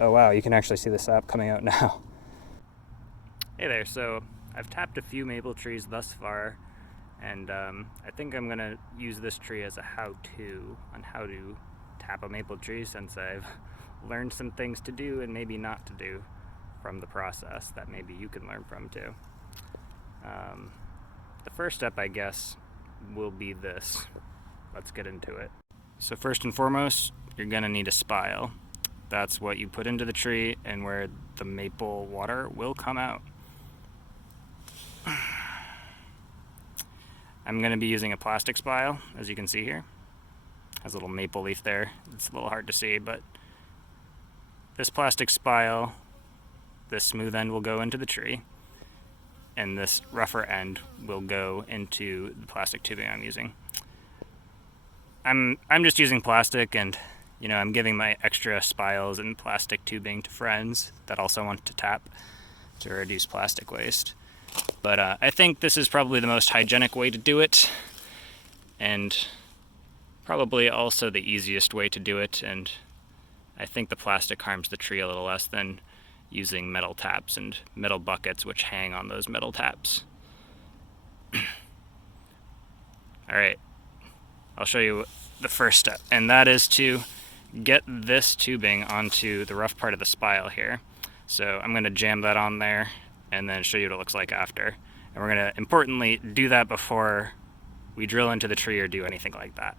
Oh wow, you can actually see the sap coming out now. Hey there, so I've tapped a few maple trees thus far, and I think I'm going to use this tree as a how-to on how to tap a maple tree, since I've learned some things to do and maybe not to do from the process that maybe you can learn from too. The first step, I guess, will be this. Let's get into it. So first and foremost, you're going to need a spile. That's what you put into the tree and where the maple water will come out. I'm going to be using a plastic spile, as you can see here. Has a little maple leaf there. It's a little hard to see, but this plastic spile, this smooth end will go into the tree, and this rougher end will go into the plastic tubing I'm using. I'm just using plastic, and I'm giving my extra spiles and plastic tubing to friends that also want to tap to reduce plastic waste. But I think this is probably the most hygienic way to do it, and probably also the easiest way to do it, and I think the plastic harms the tree a little less than using metal taps and metal buckets which hang on those metal taps. Alright, I'll show you the first step, and that is to get this tubing onto the rough part of the spile here. So I'm going to jam that on there and then show you what it looks like after. And we're going to importantly do that before we drill into the tree or do anything like that.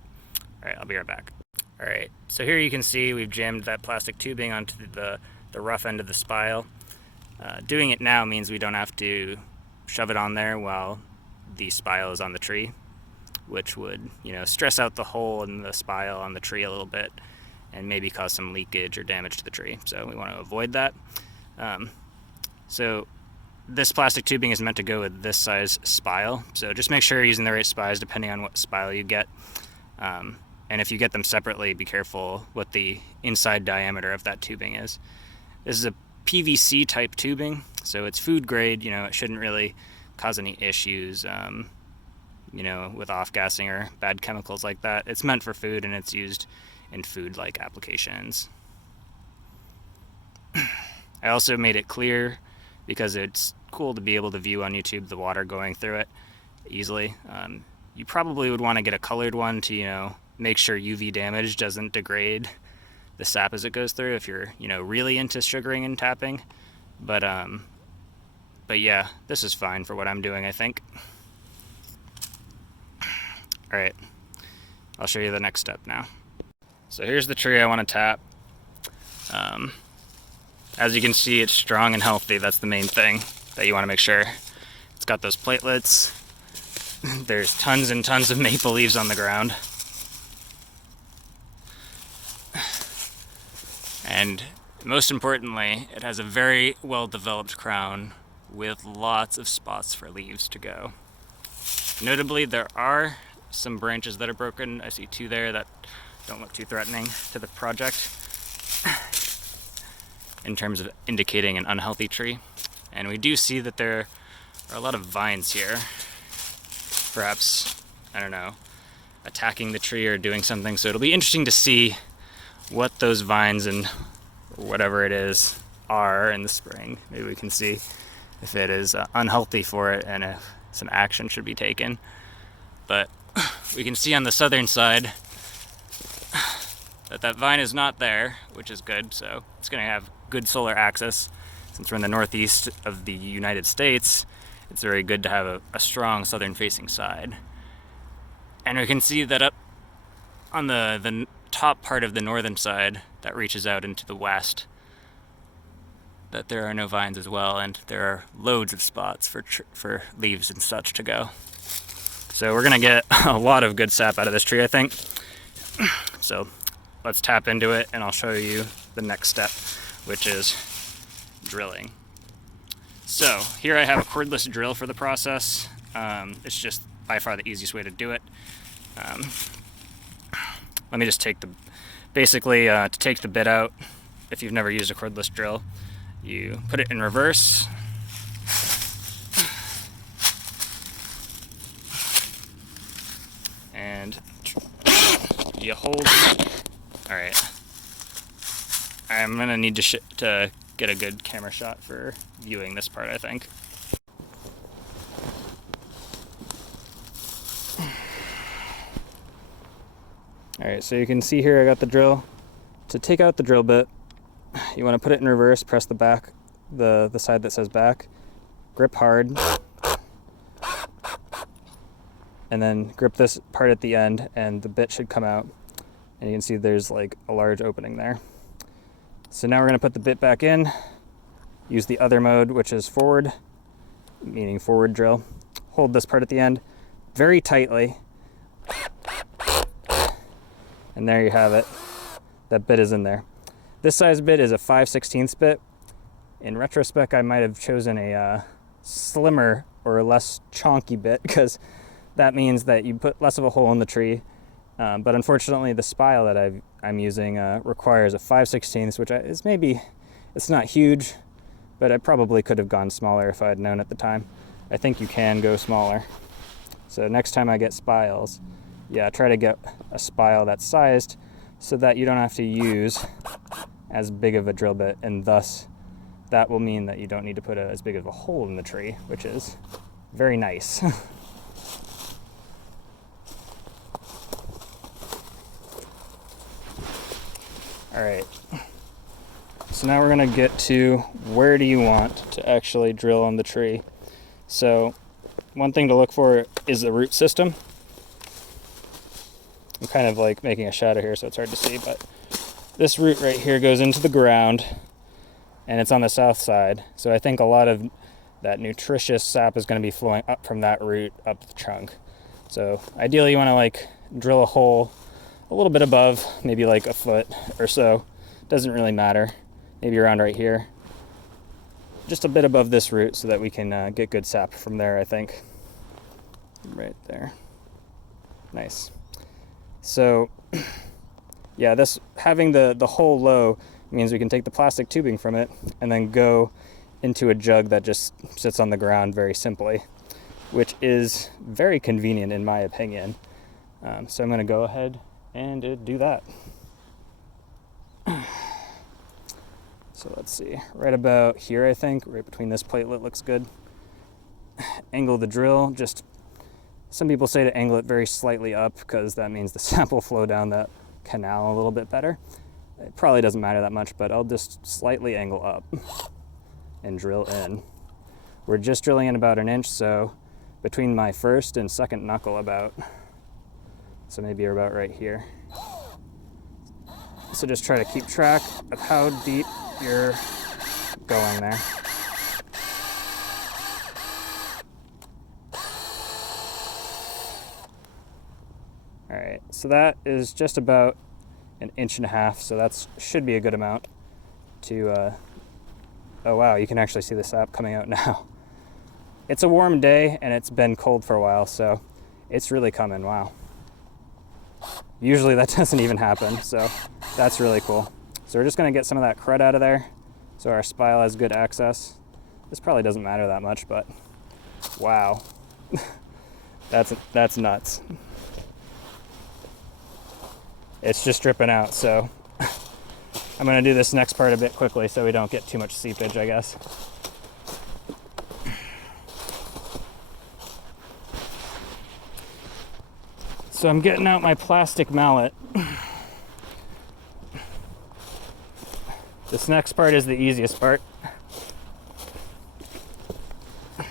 Alright, I'll be right back. Alright, so here you can see we've jammed that plastic tubing onto the rough end of the spile. Doing it now means we don't have to shove it on there while the spile is on the tree, which would, stress out the hole in the spile on the tree a little bit and maybe cause some leakage or damage to the tree. So we want to avoid that. So this plastic tubing is meant to go with this size spile. So just make sure you're using the right spies depending on what spile you get. And if you get them separately, be careful what the inside diameter of that tubing is. This is a PVC type tubing, so it's food grade. It shouldn't really cause any issues, with off-gassing or bad chemicals like that. It's meant for food, and it's used in food-like applications. I also made it clear because it's cool to be able to view on YouTube the water going through it easily. You probably would want to get a colored one to, make sure UV damage doesn't degrade the sap as it goes through if you're, really into sugaring and tapping. But yeah, this is fine for what I'm doing, I think. Alright, I'll show you the next step now. So here's the tree I want to tap. As you can see, it's strong and healthy. That's the main thing that you want to make sure. It's got those platelets. There's tons and tons of maple leaves on the ground. And most importantly, it has a very well-developed crown with lots of spots for leaves to go. Notably, there are some branches that are broken. I see 2 there that don't look too threatening to the project in terms of indicating an unhealthy tree. And we do see that there are a lot of vines here. Perhaps, I don't know, attacking the tree or doing something. So it'll be interesting to see what those vines and whatever it is are in the spring. Maybe we can see if it is unhealthy for it and if some action should be taken. But we can see on the southern side that vine is not there, which is good. So it's going to have good solar access. Since we're in the northeast of the United States, it's very good to have a strong southern facing side. And we can see that up on the top part of the northern side that reaches out into the west, that there are no vines as well, and there are loads of spots for leaves and such to go. So we're going to get a lot of good sap out of this tree, I think. So let's tap into it, and I'll show you the next step, which is drilling. So here I have a cordless drill for the process. It's just by far the easiest way to do it. Let me just take basically to take the bit out, if you've never used a cordless drill, you put it in reverse. And you hold, alright, I'm gonna need to get a good camera shot for viewing this part, I think. Alright, so you can see here I got the drill. To take out the drill bit, you want to put it in reverse, press the back, the side that says back, grip hard, and then grip this part at the end and the bit should come out. And you can see there's like a large opening there. So now we're going to put the bit back in, use the other mode, which is forward, meaning forward drill. Hold this part at the end very tightly. And there you have it. That bit is in there. This size bit is a 5/16 bit. In retrospect, I might have chosen a slimmer or less chonky bit because that means that you put less of a hole in the tree. But unfortunately, the spile that I'm using requires a 5/16, which is maybe, it's not huge, but I probably could have gone smaller if I had known at the time. I think you can go smaller. So next time I get spiles, yeah, try to get a spile that's sized so that you don't have to use as big of a drill bit, and thus that will mean that you don't need to put as big of a hole in the tree, which is very nice. All right, so now we're gonna get to where do you want to actually drill on the tree. So one thing to look for is the root system. I'm kind of like making a shadow here so it's hard to see, but this root right here goes into the ground and it's on the south side. So I think a lot of that nutritious sap is going to be flowing up from that root up the trunk. So ideally you want to like drill a hole a little bit above, maybe like a foot or so. Doesn't really matter. Maybe around right here. Just a bit above this root so that we can get good sap from there, I think. Right there. Nice. So yeah, this having the hole low means we can take the plastic tubing from it and then go into a jug that just sits on the ground very simply, which is very convenient in my opinion. So I'm going to go ahead and do that. So let's see, right about here I think, right between this platelet looks good. Angle the drill, just some people say to angle it very slightly up because that means the sap will flow down that canal a little bit better. It probably doesn't matter that much, but I'll just slightly angle up and drill in. We're just drilling in about 1 inch, so between my first and second knuckle about. So maybe you're about right here. So just try to keep track of how deep you're going there. All right, so that is just about 1.5 inches, so that should be a good amount to, oh wow, you can actually see the sap coming out now. It's a warm day and it's been cold for a while, so it's really coming, wow. Usually that doesn't even happen, so that's really cool. So we're just gonna get some of that crud out of there so our spile has good access. This probably doesn't matter that much, but wow, that's nuts. It's just dripping out, so I'm gonna do this next part a bit quickly so we don't get too much seepage, I guess. So I'm getting out my plastic mallet. This next part is the easiest part. Let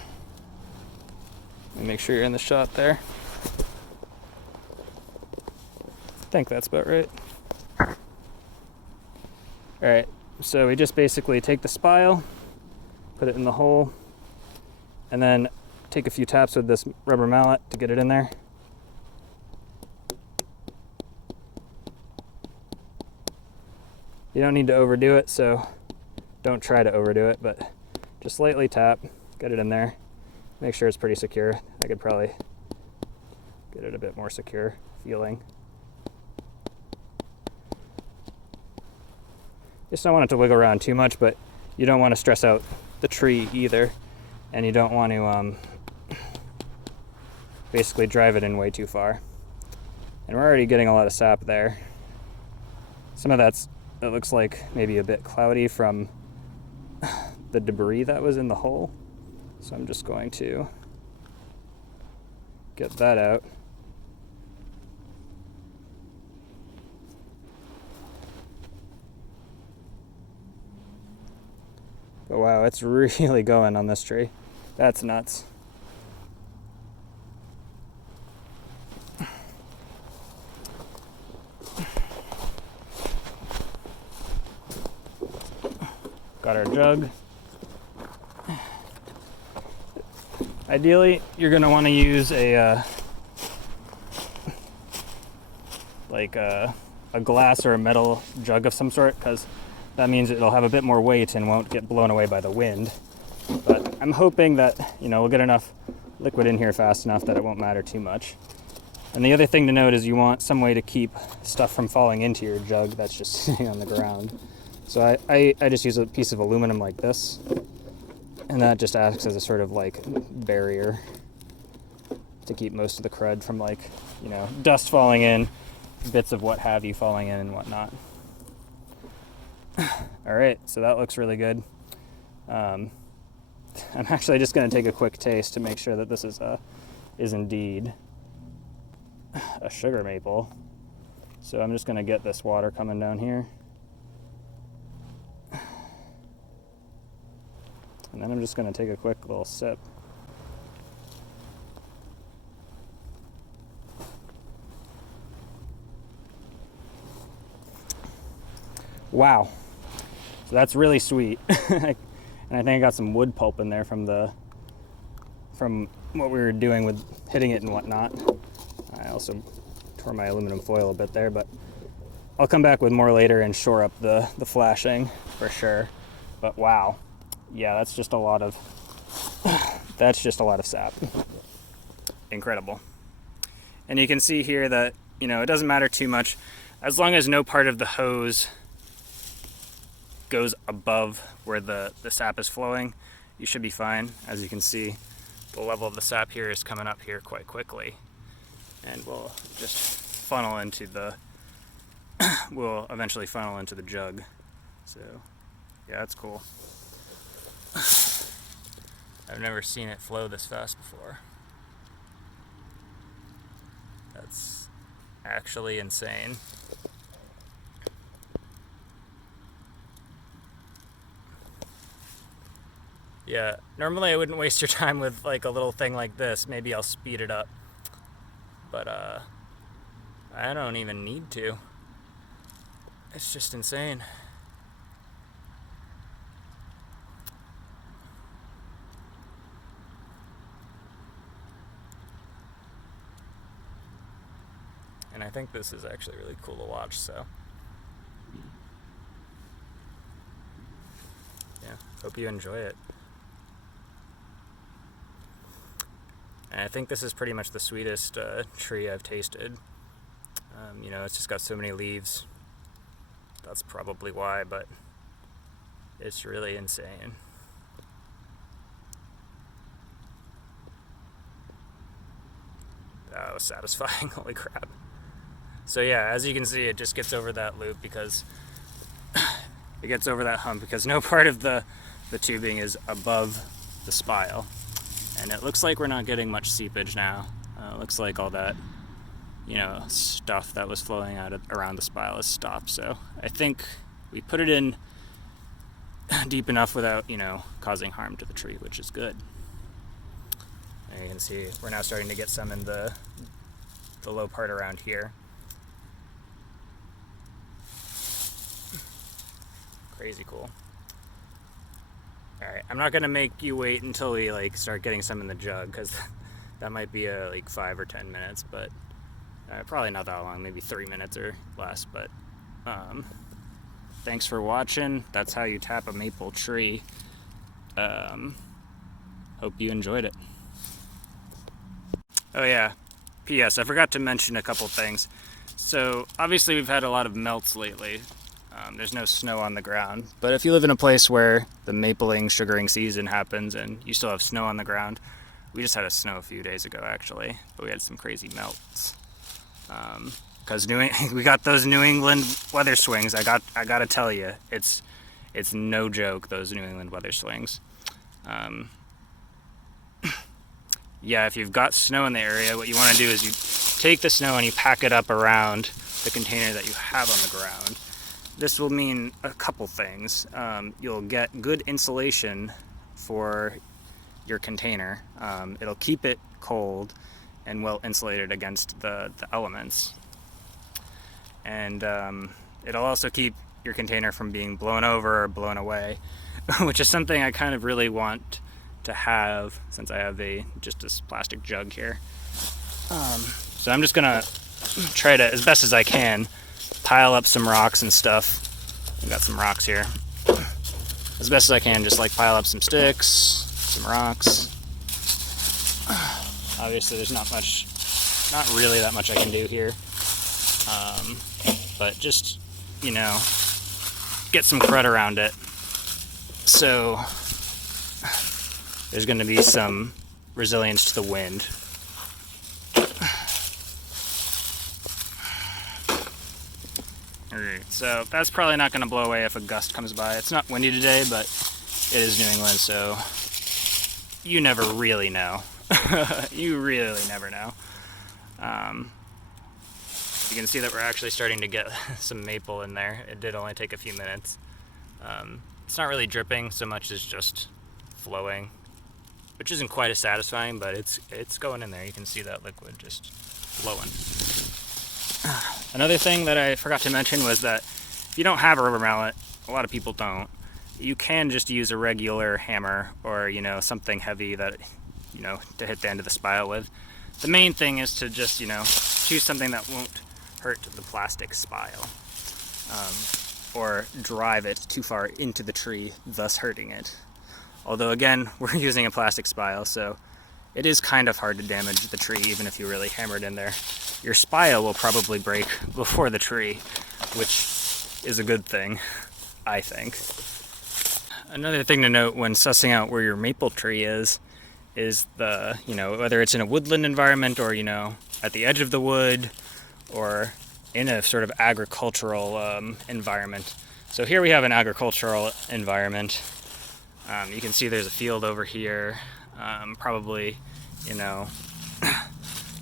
me make sure you're in the shot there. I think that's about right. All right, so we just basically take the spile, put it in the hole, and then take a few taps with this rubber mallet to get it in there. You don't need to overdo it, so don't try to overdo it, but just lightly tap, get it in there. Make sure it's pretty secure. I could probably get it a bit more secure feeling. Just don't want it to wiggle around too much, but you don't want to stress out the tree either, and you don't want to basically drive it in way too far. And we're already getting a lot of sap there. Some of that's it looks like maybe a bit cloudy from the debris that was in the hole. So I'm just going to get that out. But wow, it's really going on this tree. That's nuts. Got our jug. Ideally, you're going to want to use a glass or a metal jug of some sort, because that means it'll have a bit more weight and won't get blown away by the wind. But I'm hoping that, we'll get enough liquid in here fast enough that it won't matter too much. And the other thing to note is you want some way to keep stuff from falling into your jug that's just sitting on the ground. So I just use a piece of aluminum like this, and that just acts as a sort of like barrier to keep most of the crud from dust falling in, bits of what have you falling in and whatnot. All right, so that looks really good. I'm actually just going to take a quick taste to make sure that this is indeed a sugar maple. So I'm just going to get this water coming down here. And then I'm just going to take a quick little sip. Wow. So that's really sweet. And I think I got some wood pulp in there from what we were doing with hitting it and whatnot. I also tore my aluminum foil a bit there, but I'll come back with more later and shore up the flashing for sure. But wow. Yeah, that's just a lot of sap. Incredible. And you can see here that, it doesn't matter too much as long as no part of the hose goes above where the sap is flowing. You should be fine. As you can see, the level of the sap here is coming up here quite quickly, and we'll just funnel into we'll eventually funnel into the jug. So yeah, that's cool. I've never seen it flow this fast before. That's actually insane. Yeah, normally I wouldn't waste your time with a little thing like this. Maybe I'll speed it up. But I don't even need to. It's just insane. And I think this is actually really cool to watch, so yeah, hope you enjoy it. And I think this is pretty much the sweetest tree I've tasted. It's just got so many leaves. That's probably why, but it's really insane. That was satisfying, holy crap. So yeah, as you can see, it just gets over that loop because it gets over that hump because no part of the tubing is above the spile. And it looks like we're not getting much seepage now. It looks like all that, stuff that was flowing out around the spile has stopped. So I think we put it in deep enough without, causing harm to the tree, which is good. And you can see we're now starting to get some in the low part around here. Crazy cool. Alright, I'm not going to make you wait until we start getting some in the jug, because that might be 5 or 10 minutes, but probably not that long, maybe 3 minutes or less. But thanks for watching. That's how you tap a maple tree. Hope you enjoyed it. Oh yeah, P.S. I forgot to mention a couple things. So obviously we've had a lot of melts lately. There's no snow on the ground, but if you live in a place where the mapling sugaring season happens and you still have snow on the ground, we just had a snow a few days ago actually, but we had some crazy melts. because we got those New England weather swings. I gotta tell you, it's no joke, those New England weather swings. Yeah, if you've got snow in the area, what you want to do is you take the snow and you pack it up around the container that you have on the ground. This will mean a couple things. You'll get good insulation for your container. It'll keep it cold and well insulated against the elements. And it'll also keep your container from being blown over or blown away, which is something I kind of really want to have since I have just this plastic jug here. So I'm just gonna try to, as best as I can, pile up some rocks and stuff. I've got some rocks here. As best as I can, just like pile up some sticks, some rocks. Obviously there's not really that much I can do here. But just, get some crud around it. So there's going to be some resilience to the wind. Alright, so that's probably not going to blow away if a gust comes by. It's not windy today, but it is New England, so you never really know. You really never know. You can see that we're actually starting to get some maple in there. It did only take a few minutes. It's not really dripping so much as just flowing, which isn't quite as satisfying, but it's going in there. You can see that liquid just flowing. Another thing that I forgot to mention was that if you don't have a rubber mallet, a lot of people don't, you can just use a regular hammer or, something heavy that, to hit the end of the spile with. The main thing is to just, choose something that won't hurt the plastic spile, or drive it too far into the tree, thus hurting it. Although again, we're using a plastic spile, so it is kind of hard to damage the tree even if you really hammer it in there. Your spile will probably break before the tree, which is a good thing, I think. Another thing to note when sussing out where your maple tree is the, whether it's in a woodland environment or, at the edge of the wood or in a sort of agricultural environment. So here we have an agricultural environment. You can see there's a field over here. Probably,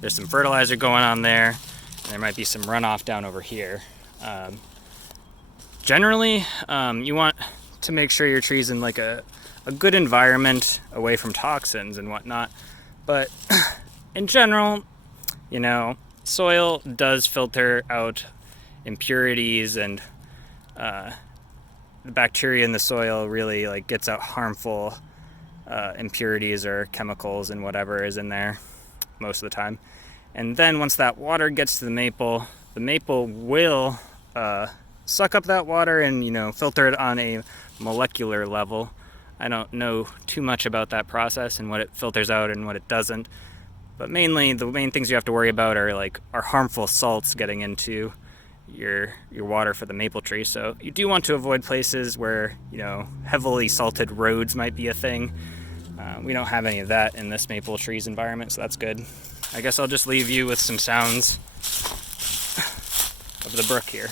there's some fertilizer going on there. And there might be some runoff down over here. Generally, you want to make sure your tree's in like a good environment away from toxins and whatnot. But in general, soil does filter out impurities, and the bacteria in the soil really gets out harmful impurities or chemicals and whatever is in there most of the time. And then once that water gets to the maple will suck up that water and filter it on a molecular level. I don't know too much about that process and what it filters out and what it doesn't. But mainly, the main things you have to worry about are harmful salts getting into your water for the maple tree. So you do want to avoid places where, heavily salted roads might be a thing. We don't have any of that in this maple tree's environment, so that's good. I guess I'll just leave you with some sounds of the brook here.